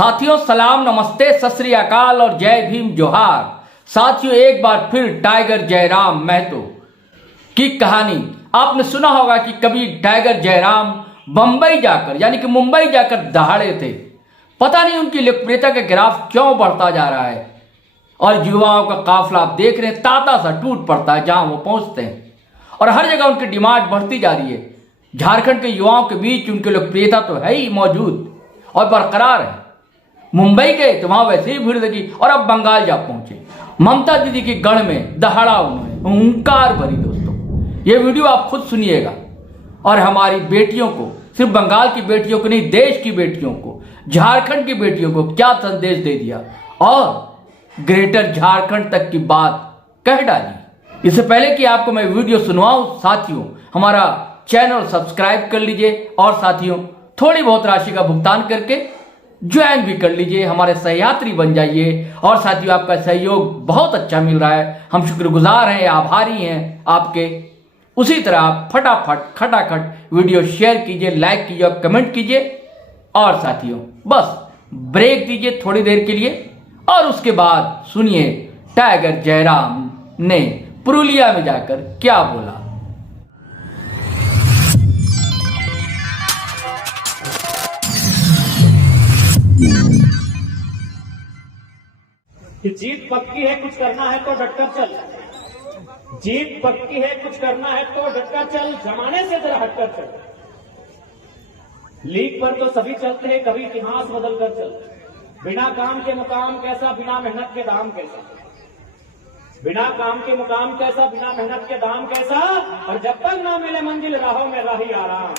साथियों सलाम, नमस्ते, सत श्री अकाल और जय भीम जोहार। साथियों एक बार फिर टाइगर जयराम महतो की कहानी आपने सुना होगा कि कभी टाइगर जयराम बंबई जाकर यानी कि मुंबई जाकर दहाड़े थे। पता नहीं उनकी लोकप्रियता का ग्राफ क्यों बढ़ता जा रहा है और युवाओं का काफिला आप देख रहे हैं ताता सा टूट पड़ता है जहां वो पहुंचते हैं और हर जगह उनकी डिमांड बढ़ती जा रही है। झारखंड के युवाओं के बीच उनकी लोकप्रियता तो है ही मौजूद और बरकरार है। मुंबई गए तो वहां वैसे ही भीड़ लगी और अब बंगाल जा पहुंचे। ममता दीदी के गढ़ में दहाड़ा उन्होंने हुंकार भरी। दोस्तों ये वीडियो आप खुद सुनिएगा और हमारी बेटियों को, सिर्फ बंगाल की बेटियों को नहीं, देश की बेटियों को, झारखंड की बेटियों को क्या संदेश दे दिया और ग्रेटर झारखंड तक की बात कह डाली। इससे पहले कि आपको मैं वीडियो सुनवाऊं, साथियों हमारा चैनल सब्सक्राइब कर लीजिए और साथियों थोड़ी बहुत राशि का भुगतान करके ज्वाइन भी कर लीजिए, हमारे सहयात्री बन जाइए। और साथियों आपका सहयोग बहुत अच्छा मिल रहा है, हम शुक्रगुजार हैं, आभारी हैं आपके। उसी तरह आप फटाफट खटाखट वीडियो शेयर कीजिए, लाइक कीजिए और कमेंट कीजिए। और साथियों बस ब्रेक दीजिए थोड़ी देर के लिए और उसके बाद सुनिए टाइगर जयराम ने पुरुलिया में जाकर क्या बोला। कि जीत पक्की है, कुछ करना है तो डटकर चल। जीत पक्की है, कुछ करना है तो डटकर चल, जमाने से जरा हटकर चल। लीक पर तो सभी चलते हैं, कभी इतिहास बदल कर चल। बिना काम के मुकाम कैसा, बिना मेहनत के दाम कैसा। बिना काम के मुकाम कैसा, बिना मेहनत के दाम कैसा। और जब तक ना मिले मंजिल राहों में राही आराम।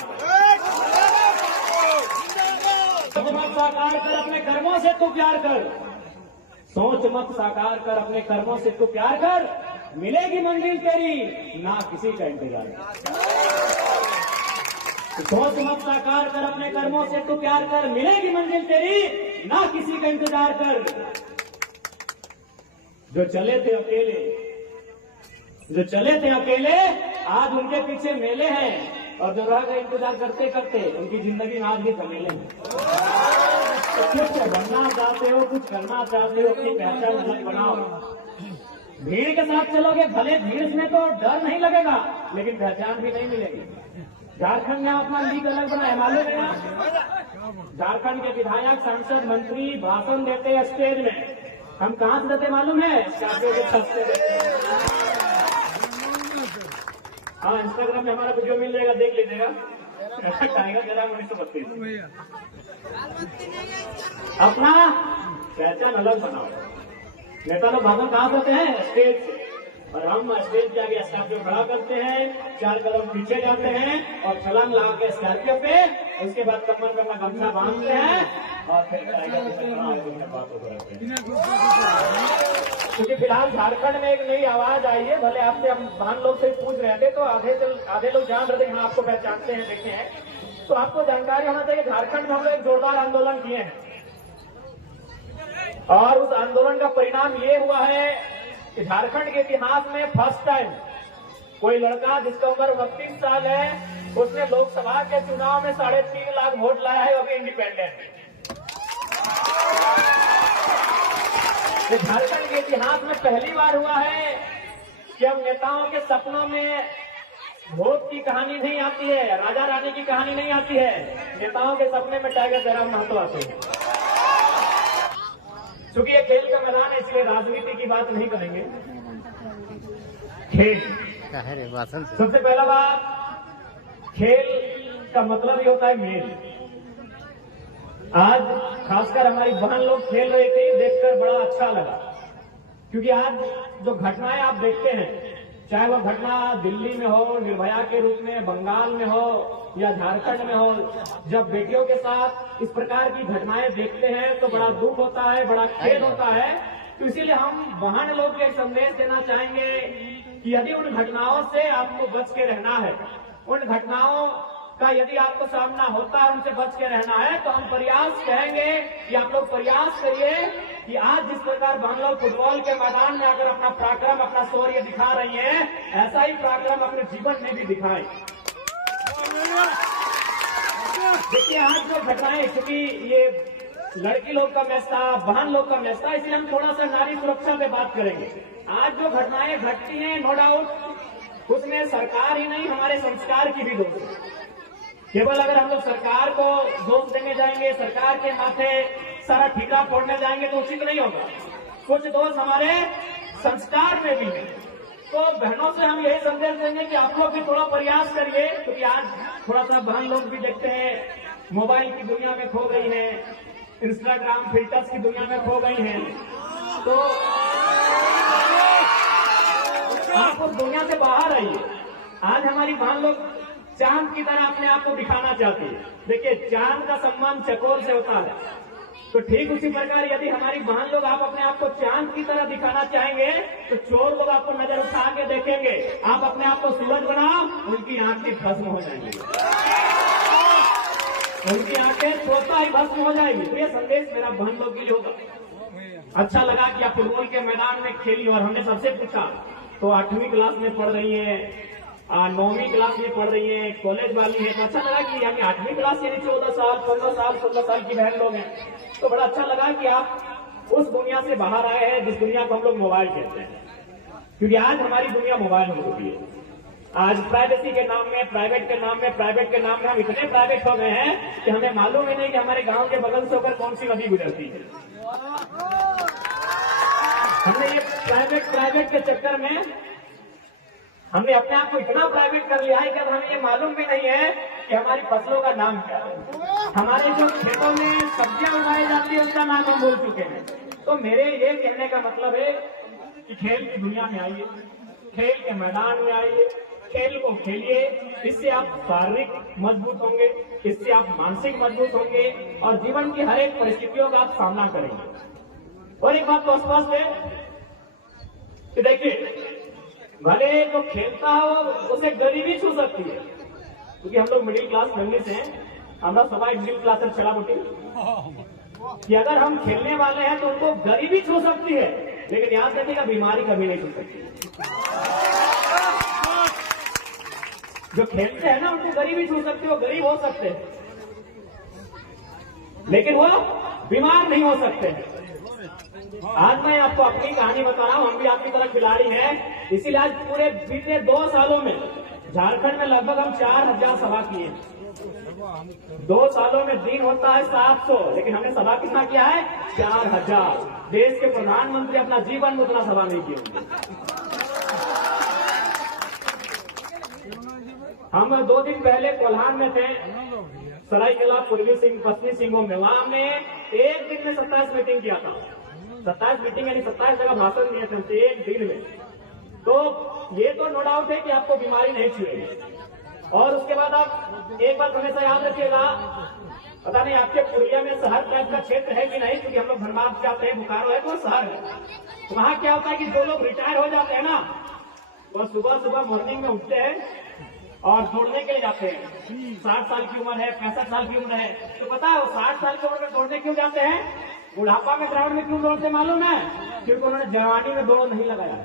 सोच मत साकार कर अपने कर्मों से तू प्यार कर। सोच मत साकार कर अपने कर्मों से तू प्यार कर, मिलेगी मंजिल तेरी ना किसी का इंतजार। सोच मत साकार कर अपने कर्मों से तू प्यार कर, मिलेगी मंजिल तेरी ना किसी का इंतजार कर। जो चले थे अकेले, जो चले थे अकेले, आज उनके पीछे मेले हैं। और जो रह गए इंतजार करते करते, उनकी जिंदगी में आज भी झमेले हैं। तो कुछ बनना चाहते हो, कुछ करना चाहते हो, अपनी पहचान अलग बनाओ। भीड़ के साथ चलोगे, भले भीड़ में तो डर नहीं लगेगा लेकिन पहचान भी नहीं मिलेगी। झारखंड में अपना लीग अलग बनाए, मालूम है ना? झारखंड के विधायक, सांसद, मंत्री भाषण देते हैं स्टेज में। हम कहां से देते मालूम है? स्कॉर्पियो के छत से। हाँ, इंस्टाग्राम में हमारा वीडियो मिल जाएगा, देख लीजिएगा। टाइगर जयराम 1932। अपना पहचान अलग बनाओ। नेता लोग भाषण कहां करते हैं? स्टेज से। और हम स्टेज के आगे स्कॉर्पियो खड़ा करते हैं, 4 कदम पीछे जाते हैं और छलांग लगा के स्कॉर्पियो पे, उसके बाद कमर में अपना गमछा बांधते हैं और फिर टाइगर के साथ बात करते हैं। क्योंकि फिलहाल झारखंड में एक नई आवाज आई है। भले आपसे हम बहन लोग से पूछ रहे थे तो आधे लोग जान रहे थे कि हाँ आपको पहचानते हैं, देखे हैं। तो आपको जानकारी होना चाहिए, झारखंड में हम लोग एक जोरदार आंदोलन किए हैं और उस आंदोलन का परिणाम ये हुआ है कि झारखंड के इतिहास में फर्स्ट टाइम कोई लड़का जिसका उम्र 29 साल है, उसने लोकसभा के चुनाव में 3.5 लाख वोट लाया है, वो भी इंडिपेंडेंट। झारखंड के इतिहास में पहली बार हुआ है कि अब नेताओं के सपनों में वोट की कहानी नहीं आती है, राजा रानी की कहानी नहीं आती है। नेताओं के सपने में टाइगर जयराम महतो आते हैं। क्योंकि ये खेल का मैदान है इसलिए राजनीति की बात नहीं करेंगे। खेल सबसे पहला बात, खेल का मतलब ये होता है मेल। आज खासकर हमारी बहन लोग खेल रही थी, देखकर बड़ा अच्छा लगा। क्योंकि आज जो घटनाएं आप देखते हैं, चाहे वो घटना दिल्ली में हो, निर्भया के रूप में बंगाल में हो या झारखंड में हो, जब बेटियों के साथ इस प्रकार की घटनाएं देखते हैं तो बड़ा दुख होता है, बड़ा खेद होता है। तो इसीलिए हम बहन लोग को एक संदेश देना चाहेंगे कि यदि उन घटनाओं से आपको बच के रहना है, उन घटनाओं का यदि आपको सामना होता है, उनसे बच के रहना है, तो हम प्रयास करेंगे कि आप लोग प्रयास करिए कि आज जिस प्रकार बहन लोग फुटबॉल के मैदान में अगर अपना पराक्रम, अपना शौर्य दिखा रही हैं, ऐसा ही पराक्रम अपने जीवन में भी दिखाएं। देखिए आज जो घटनाएं, क्योंकि ये लड़की लोग का मैच था, बहन लोग का मैच था, इसलिए हम थोड़ा सा नारी सुरक्षा पे बात करेंगे। आज जो घटनाएं घटती हैं, नो डाउट उसमें सरकार ही नहीं, हमारे संस्कार की भी दोष है। केवल अगर हम लोग सरकार को दोष देने जाएंगे, सरकार के माथे सारा ठीकरा फोड़ने जाएंगे तो उचित नहीं होगा। कुछ दोष हमारे संस्कार में भी है। तो बहनों से हम यही संदेश देंगे कि आप लोग भी थोड़ा प्रयास करिए, क्योंकि आज थोड़ा सा बहन लोग भी देखते हैं मोबाइल की दुनिया में खो गई है, इंस्टाग्राम फिल्टर्स की दुनिया में खो गई हैं, तो आप उस दुनिया से बाहर आइए। आज हमारी बहन लोग चांद की तरह अपने आप को दिखाना चाहती है। देखिए, चांद का सम्मान चकोर से होता है, तो ठीक उसी प्रकार यदि हमारी बहन लोग आप अपने आप को चांद की तरह दिखाना चाहेंगे तो चोर लोग आपको नजर उठा के देखेंगे। आप अपने आप को सूरज बनाओ, उनकी आंखें भस्म हो जाएंगी, उनकी आंखें सोता ही भस्म हो जाएगी। तो ये संदेश मेरा बहन लोग के लिए होगा। अच्छा लगा कि आप फुटबॉल के मैदान में खेली, और हमने सबसे पूछा तो 8वीं क्लास में पढ़ रही है, 9वीं क्लास में पढ़ रही है, कॉलेज वाली है। तो अच्छा लगा कि यानी 8वीं क्लास यानी 14 साल 15 साल 16 साल की बहन लोग हैं। तो बड़ा अच्छा लगा कि आप उस दुनिया से बाहर आए हैं जिस दुनिया को हम लोग मोबाइल कहते हैं, क्योंकि आज हमारी दुनिया मोबाइल हो चुकी है। आज प्राइवेसी के नाम में, प्राइवेट के नाम में हम इतने प्राइवेट हो गए हैं कि हमें मालूम ही नहीं कि हमारे गांव के बगल से होकर कौन सी नदी गुजरती है। हमने ये प्राइवेट के चक्कर में हमने अपने आप को इतना प्राइवेट कर लिया है कि अब हमें ये मालूम भी नहीं है कि हमारी फसलों का नाम क्या है। हमारे जो खेतों में सब्जियां उगाई जाती है उसका नाम हम भूल चुके हैं। तो मेरे ये कहने का मतलब है कि खेल की दुनिया में आइए, खेल के मैदान में आइए, खेल को खेलिए। इससे आप शारीरिक मजबूत होंगे, इससे आप मानसिक मजबूत होंगे, और जीवन की हर एक परिस्थितियों का आप सामना करेंगे। और एक बात तो स्पष्ट है कि देखिए, भले जो खेलता हो उसे गरीबी छू सकती है, क्योंकि हम लोग मिडिल क्लास फैमिली से हैं, हमारा सवाई मिडिल क्लास से छड़ा मुटी कि अगर हम खेलने वाले हैं तो उनको गरीबी छू सकती है, लेकिन याद रखिएगा बीमारी कभी नहीं छू सकती। जो खेलते हैं ना उनको गरीबी छू सकती है, वो गरीब हो सकते हैं लेकिन वो बीमार नहीं हो सकते हैं। आज मैं आपको अपनी कहानी बता रहा हूं, हम भी आपकी तरह खिलाड़ी हैं, इसीलिए आज पूरे बीते 2 सालों में झारखंड में लगभग हम 4000 सभा किए। 2 सालों में दिन होता है 700, लेकिन हमने सभा कितना किया है? 4000। देश के प्रधानमंत्री अपना जीवन में उतना सभा नहीं किए होंगे। हम 2 दिन पहले कोल्हान में थे, सरायकेला, पूर्वी सिंह, पश्चिमी सिंहभूम में। वहां हमने एक दिन में 27 मीटिंग किया था। 27 मीटिंग यानी 27 जगह भाषण दिए थे एक दिन में। तो ये तो नो डाउट है कि आपको बीमारी नहीं छुएगी। और उसके बाद आप एक बात हमेशा याद रखिएगा, पता नहीं आपके पुरिया में शहर टाइप का क्षेत्र है कि नहीं, क्योंकि हम लोग धनबाद जाते हैं, बोकारो है तो शहर है। तो वहां क्या होता है कि जो लोग रिटायर हो जाते हैं ना, वो सुबह सुबह मॉर्निंग में उठते हैं और दौड़ने के लिए जाते हैं। 60 साल की उम्र है, 65 साल की उम्र है, तो पता है वो 60 साल की उम्र में दौड़ने क्यों जाते हैं? बुढ़ापा में ग्राउंड में क्यों दौड़ते मालूम है? क्योंकि उन्होंने जवानी में दौड़ नहीं लगाया।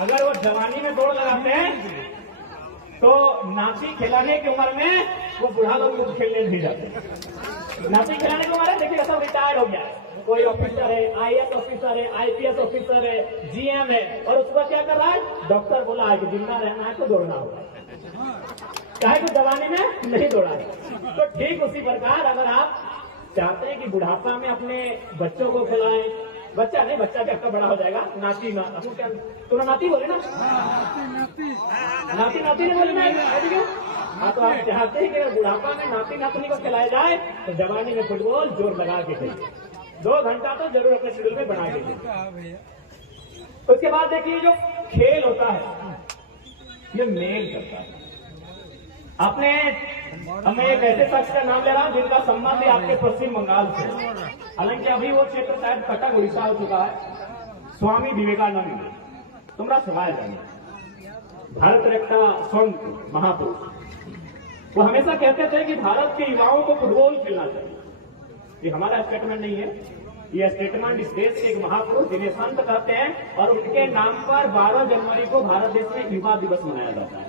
अगर वो जवानी में दौड़ लगाते हैं तो नाती खिलाने की उम्र में वो बुढ़ा लोग खेलने नहीं जाते। नाती खिलाने की उम्र है, देखिए सब रिटायर हो गया, कोई ऑफिसर है, IAS ऑफिसर है, IPS ऑफिसर है, GM है, और उसको क्या कर रहा है? डॉक्टर बोला है कि जिंदा रहना है तो दौड़ना होगा, चाहे तो जवानी में नहीं दौड़ा है। तो ठीक उसी प्रकार अगर आप चाहते हैं कि बुढ़ापा में अपने बच्चों को खिलाएं, बच्चा नहीं, बच्चा भी आपका बड़ा हो जाएगा, नाती क्या तुम नाती बोले ना, नाती नहीं बोले ना, हाँ, तो आप चाहते हैं कि बुढ़ापा में नाती नातनी को खिलाया जाए तो जवानी में फुटबॉल जोर लगा के खेलिए। 2 घंटा तो जरूर अपने शेड्यूल में बना के। उसके बाद देखिए, जो खेल होता है ये मेल करता है। आपने हमें एक ऐसे शख्स का नाम ले रहा हूं जिनका संबंध है आपके पश्चिम बंगाल से, हालांकि अभी वो क्षेत्र शायद कटक उड़ीसा हो चुका है। स्वामी विवेकानंद, तुम्हारा सवाल है, भारत रत्न स्वर्ण महापुरुष, वो हमेशा कहते थे कि भारत के युवाओं को फुटबॉल खेलना चाहिए। ये हमारा स्टेटमेंट नहीं है, ये स्टेटमेंट इस देश के एक महापुरुष जिन्हें संत कहते हैं, और उनके नाम पर 12 जनवरी को भारत देश में युवा दिवस मनाया जाता है।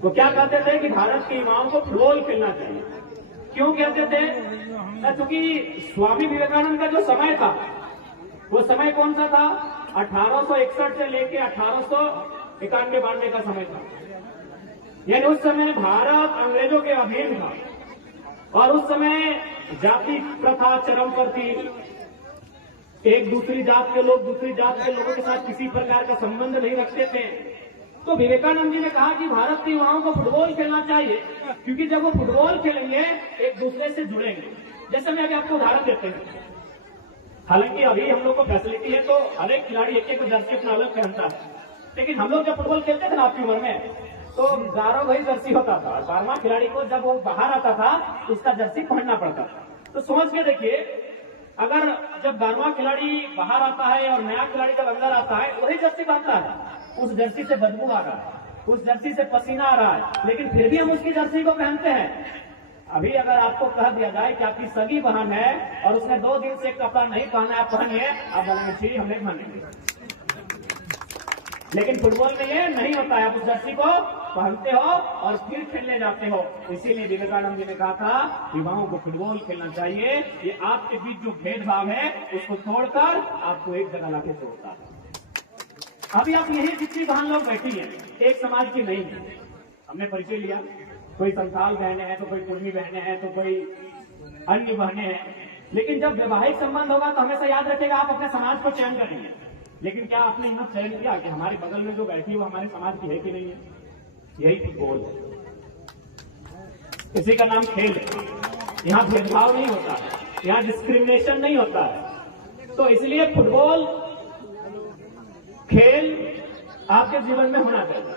तो क्या कहते थे कि भारत के युवाओं को फुटबॉल खेलना चाहिए। क्यों कहते थे? क्योंकि स्वामी विवेकानंद का जो समय था वो समय कौन सा था? 1861 से लेके 1891-92 का समय था। यानी उस समय भारत अंग्रेजों के अधीन था और उस समय जाति प्रथा चरम पर थी। एक दूसरी जात के लोग दूसरी जात के लोगों के साथ किसी प्रकार का संबंध नहीं रखते थे। तो विवेकानंद जी ने कहा कि भारत के युवाओं को फुटबॉल खेलना चाहिए, क्योंकि जब वो फुटबॉल खेलेंगे एक दूसरे से जुड़ेंगे। जैसे मैं अभी आपको उदाहरण देते हैं, हालांकि अभी हम लोग को फैसिलिटी है तो हर एक खिलाड़ी एक एक जर्सी अपना अलग पहनता है, लेकिन हम लोग जब फुटबॉल खेलते थे ना आपकी उम्र में तो 11 वही जर्सी होता था और 12वां खिलाड़ी को जब वो बाहर आता था उसका जर्सी पहनना पड़ता था। तो समझ के देखिए, अगर जब 12वां खिलाड़ी बाहर आता है और नया खिलाड़ी जब अंदर आता है वही जर्सी पहनता है, उस जर्सी से बदबू आ रहा है, उस जर्सी से पसीना आ रहा है, लेकिन फिर भी हम उसकी जर्सी को पहनते हैं। अभी अगर आपको कह दिया जाए कि आपकी सगी बहन है और उसने 2 दिन से कपड़ा नहीं पहना है, आप पहनिए, आप बोलेंगे ठीक हम नहीं पहनेंगे। लेकिन फुटबॉल में ये नहीं होता है, आप उस जर्सी को पहनते हो और फिर खेलने जाते हो। इसीलिए विवेकानंद जी ने कहा था युवाओं को फुटबॉल खेलना चाहिए। ये आपके बीच जो भेदभाव है उसको तोड़कर आपको एक जगह लाके जोड़ता है। अभी आप यही जितनी बहन लोग बैठी हैं एक समाज की नहीं है। हमने परिचय लिया, कोई संथाल बहने हैं तो कोई कुर्मी बहने हैं तो कोई अन्य बहने हैं, लेकिन जब वैवाहिक संबंध होगा तो हमेशा याद रखेगा आप अपने समाज को चयन करेंगे। लेकिन क्या आपने यहाँ चयन किया कि हमारे बगल में जो बैठी है वो हमारे समाज की है कि नहीं है? यही फुटबॉल है, इसी का नाम खेल है। यहाँ भेदभाव नहीं होता है, यहाँ डिस्क्रिमिनेशन नहीं होता है। तो इसलिए फुटबॉल खेल आपके जीवन में होना चाहिए।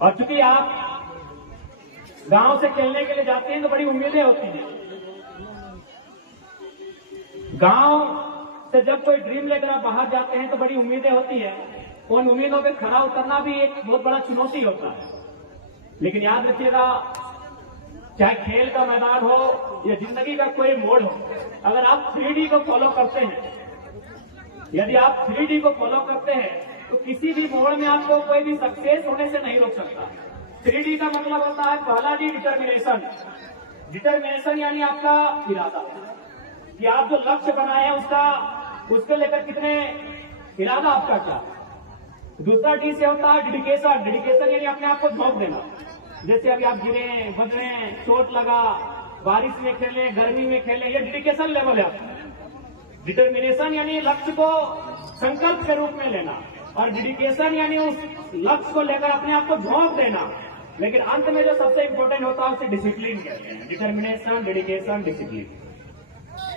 और चूंकि आप गांव से खेलने के लिए जाते हैं तो बड़ी उम्मीदें होती हैं। गांव से जब कोई ड्रीम लेकर आप बाहर जाते हैं तो बड़ी उम्मीदें होती है। उन उम्मीदों पे खरा उतरना भी एक बहुत बड़ा चुनौती होता है। लेकिन याद रखिएगा, चाहे खेल का मैदान हो या जिंदगी का कोई मोड़ हो, अगर आप 3D को फॉलो करते हैं, यदि आप 3D को फॉलो करते हैं तो किसी भी मोड़ में आपको कोई भी सक्सेस होने से नहीं रोक सकता। 3D का मतलब होता है पहला डी डिटर्मिनेशन। डिटर्मिनेशन यानी आपका इरादा, कि आप जो लक्ष्य बनाए हैं उसको लेकर कितने इरादा आपका क्या। दूसरा डी से होता है डेडिकेशन। डेडिकेशन यानी अपने आप को झोंक देना। जैसे अभी आप गिरे, बदले, चोट लगा, बारिश में खेले, गर्मी में खेले, ये डेडिकेशन लेवल है आपका। डिटर्मिनेशन यानी लक्ष्य को संकल्प के रूप में लेना, और डेडिकेशन यानी उस लक्ष्य को लेकर अपने आप को झोंक देना। लेकिन अंत में जो सबसे इंपॉर्टेंट होता है उसे डिसिप्लिन कहते हैं। Determination, dedication, discipline.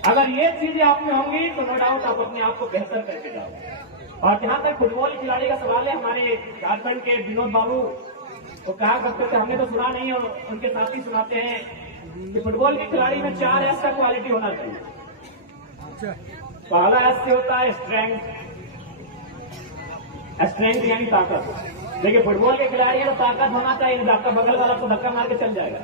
अगर ये चीजें आप में होंगी तो नो डाउट आप अपने आप को बेहतर करके जाओगे। और जहां तक फुटबॉल खिलाड़ी का सवाल है, हमारे झारखंड के विनोद बाबू वो कहा करते थे, हमने तो सुना नहीं और उनके साथी सुनाते हैं कि फुटबॉल के खिलाड़ी में 4 एस का क्वालिटी होना चाहिए। पहला एस से होता है स्ट्रेंथ। स्ट्रेंथ यानी ताकत। देखिए फुटबॉल के खिलाड़ी है तो ताकत होना चाहिए, आपका बगल वाला को धक्का मार के चल जाएगा।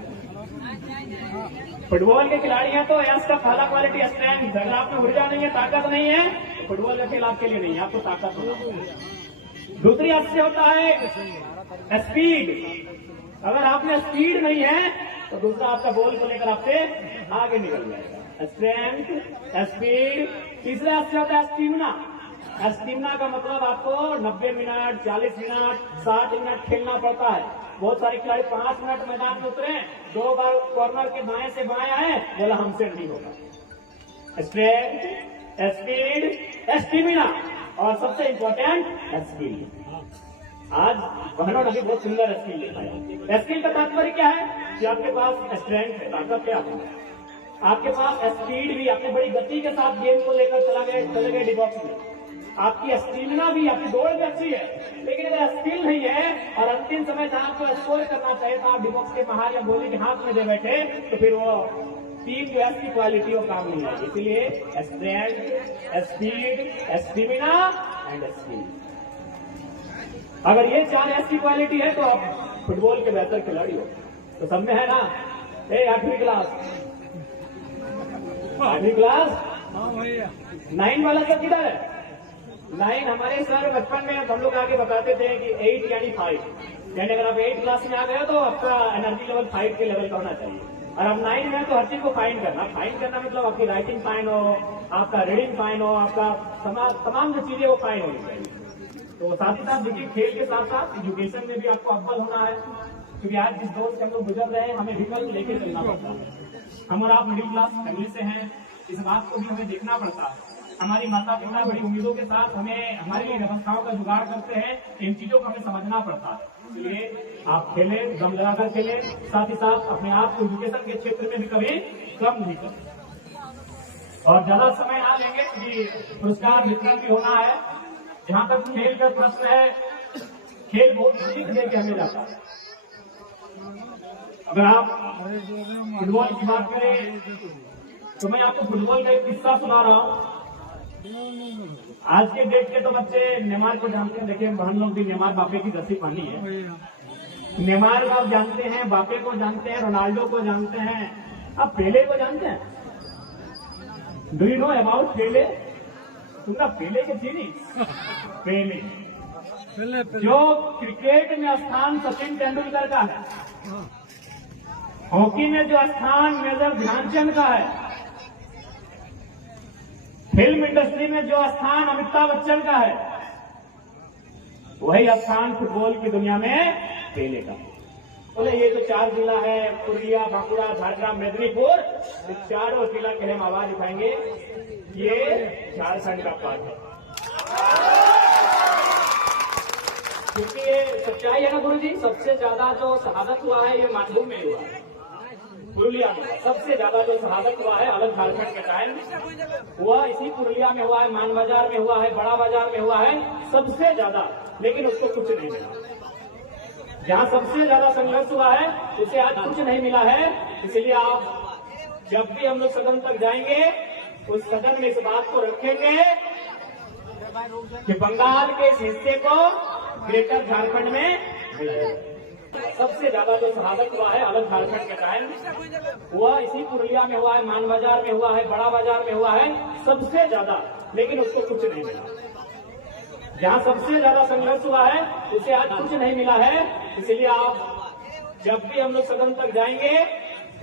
फुटबॉल के खिलाड़ी हैं तो एस का पहला क्वालिटी स्ट्रेंथ। अगर आप में ऊर्जा नहीं है, ताकत नहीं है, तो फुटबॉल का खेल आपके लिए नहीं है, आपको ताकत होगा। दूसरी एस से होता है स्पीड। अगर आप में स्पीड नहीं है तो दूसरा आपका बॉल को लेकर आपसे आगे निकल जाएगा। Strength, speed. तीसरा एस से होता है स्टीमिना। स्टीमिना का मतलब आपको 90 मिनट, 40 मिनट, 60 मिनट खेलना पड़ता है। बहुत सारे खिलाड़ी 5 मिनट मैदान में उतरे, 2 बार कॉर्नर के दाएं से बाएं आए, बोला हमसे नहीं होगा। स्ट्रेंथ, स्पीड, स्टेमिना और सबसे इंपॉर्टेंट स्किल। आज बहनों ने भी बहुत सुंदर स्किल दिखाया। स्किल का तात्पर्य क्या है कि आपके पास स्ट्रेंथ है, ताकत क्या है, आपके पास स्पीड भी, आपने बड़ी गति के साथ गेम को लेकर चले गए डिबॉक्स में। आपकी स्टेमिना भी, आपकी दौड़ भी अच्छी है, लेकिन अगर स्किल नहीं है और अंतिम समय जहां आपको स्कोर करना चाहिए तो आप डिबॉक्स के बाहर या गोली के हाथ में दे बैठे, तो फिर वो 3 जो ऐसी क्वालिटी वो काम नहीं आएगी। इसलिए strength, speed, stamina and skill. अगर ये 4 ऐसी क्वालिटी है तो आप फुटबॉल के बेहतर खिलाड़ी हो। तो सब में है ना? 8वीं क्लास, 8वीं क्लास 9 वाला सब किधर है? 9 हमारे सर बचपन में हम लोग आगे बताते थे कि 8 यानी 5, यानी अगर आप 8 क्लास में आ गए तो आपका एनर्जी लेवल 5 के लेवल का होना चाहिए, और अब 9 में तो हर चीज को फाइन करना मतलब आपकी राइटिंग फाइन हो, आपका रीडिंग फाइन हो, आपका तमाम जो चीजें वो फाइन होनी चाहिए। तो साथ ही साथ देखिए खेल के साथ साथ एजुकेशन में भी आपको अव्वल होना है, क्योंकि आज जिस दौर से हम लोग गुजर रहे हैं हमें विकल्प लेके चलना पड़ता है। हम और आप मिडिल क्लास फैमिली से हैं, इस बात को भी हमें देखना पड़ता है। हमारी माता पिता बड़ी उम्मीदों के साथ हमें हमारी व्यवस्थाओं का जुगाड़ करते हैं, इन चीजों को हमें समझना पड़ता है। इसलिए आप खेलें, दम लगाकर खेलें, साथ ही साथ अपने आप को एजुकेशन के क्षेत्र में भी कभी कम नहीं करें। और ज्यादा समय ना लेंगे क्योंकि पुरस्कार वितरण भी होना है। जहां तक खेल का प्रश्न है, खेल बहुत सीख देके हमें जाता है। अगर आप फुटबॉल की बात करें तो मैं आपको फुटबॉल का एक किस्सा सुना रहा हूं। आज के डेट के तो बच्चे नेमार को जानते हैं, देखिए हम लोग भी नेमार बापे की जर्सी पहनी है। नेमार को आप जानते हैं, बापे को जानते हैं, रोनाल्डो को जानते हैं, आप पेले को जानते हैं? डू यू नो अबाउट पेले? तुमका पेले के चीनी पेले जो क्रिकेट में स्थान सचिन तेंदुलकर का है, हॉकी में जो स्थान मेजर ध्यानचंद का है, फिल्म इंडस्ट्री में जो स्थान अमिताभ बच्चन का है, वही स्थान फुटबॉल की दुनिया में पेले का। बोले ये जो 4 जिला है, पुरुलिया, बांकुड़ा, झारखंड, मेदिनीपुर, इस चारों जिला के हम आवाज उठाएंगे, ये झारखंड का पार्ट है। क्योंकि ये सच्चाई है ना गुरु जी, सबसे ज्यादा जो शहादत हुआ है ये मानभूम में हुआ है, पुरुलिया में सबसे ज्यादा जो शहादत हुआ है अलग झारखंड के टाइम हुआ, इसी पुरुलिया में हुआ है, मान बाजार में हुआ है, बड़ा बाजार में हुआ है सबसे ज्यादा, लेकिन उसको कुछ नहीं मिला। जहां सबसे ज्यादा संघर्ष हुआ है उसे आज कुछ नहीं मिला है। इसलिए आप जब भी हम लोग सदन तक जाएंगे, उस सदन में इस बात को रखेंगे कि बंगाल के इस हिस्से को ग्रेटर झारखंड में मिला है। सबसे ज्यादा जो शहादत हुआ है अलग झारखंड के टाइम हुआ, इसी पुरुलिया में हुआ है, मान बाजार में हुआ है, बड़ा बाजार में हुआ है सबसे ज्यादा, लेकिन उसको कुछ नहीं मिला। जहां सबसे ज्यादा संघर्ष हुआ है उसे आज कुछ नहीं मिला है। इसलिए आप जब भी हम लोग सदन तक जाएंगे,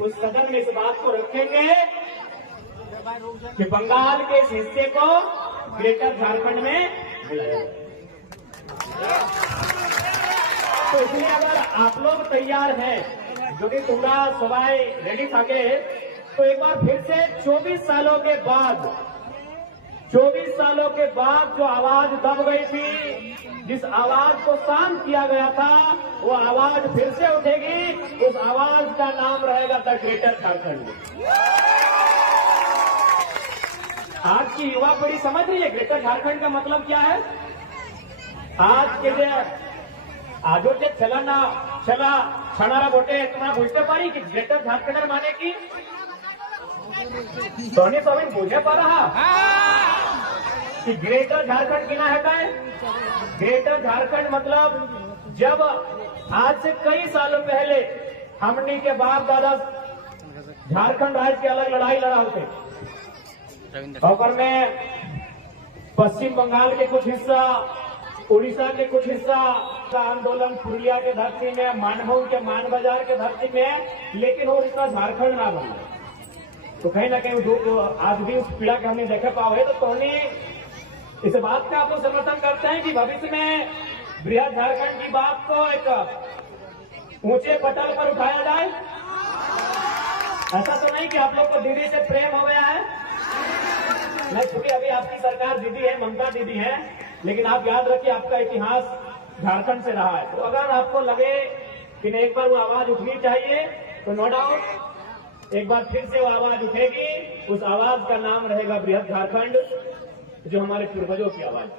उस सदन में इस बात को रखेंगे कि बंगाल के इस हिस्से को ग्रेटर झारखंड में मिला है। तो इसलिए अगर आप लोग तैयार हैं, जो कि पूरा सवाई रेडी था के, तो एक बार फिर से 24 सालों के बाद जो आवाज दब गई थी, जिस आवाज को शांत किया गया था, वो आवाज फिर से उठेगी। उस आवाज का नाम रहेगा द ग्रेटर झारखंड। आज की युवा पीढ़ी समझ रही है ग्रेटर झारखंड का मतलब क्या है। आज के आजो जे चला छाना बोटे तुम्हारा बुझते पारी कि ग्रेटर झारखंड माने की सोनी तो अभी बुझे पा रहा कि ग्रेटर झारखंड किना है काय? ग्रेटर झारखंड मतलब जब आज से कई सालों पहले हमनी के बाप दादा झारखंड राज्य के अलग लड़ाई लड़ा होते, और में पश्चिम बंगाल के कुछ हिस्सा, उड़ीसा के कुछ हिस्सा का आंदोलन पुरुलिया के धरती में, मानभूम के मान बाजार के धरती में, लेकिन वो रिश्ता झारखंड ना बना। तो कहीं ना कहीं आज भी उस पीड़ा के हमने देखे पाओ है। तो तोनी इस बात का आप लोग समर्थन करते हैं कि भविष्य में बृहद झारखंड की बात को एक ऊंचे पटल पर उठाया जाए। ऐसा तो नहीं कि आप लोग को दीदी से प्रेम हो गया है, नहीं, क्योंकि अभी आपकी सरकार दीदी है, ममता दीदी है, लेकिन आप याद रखिए आपका इतिहास झारखंड से रहा है। तो अगर आपको लगे कि एक बार वो आवाज उठनी चाहिए, तो नो डाउट एक बार फिर से वो आवाज उठेगी। उस आवाज का नाम रहेगा बृहद झारखंड, जो हमारे पूर्वजों की आवाज है।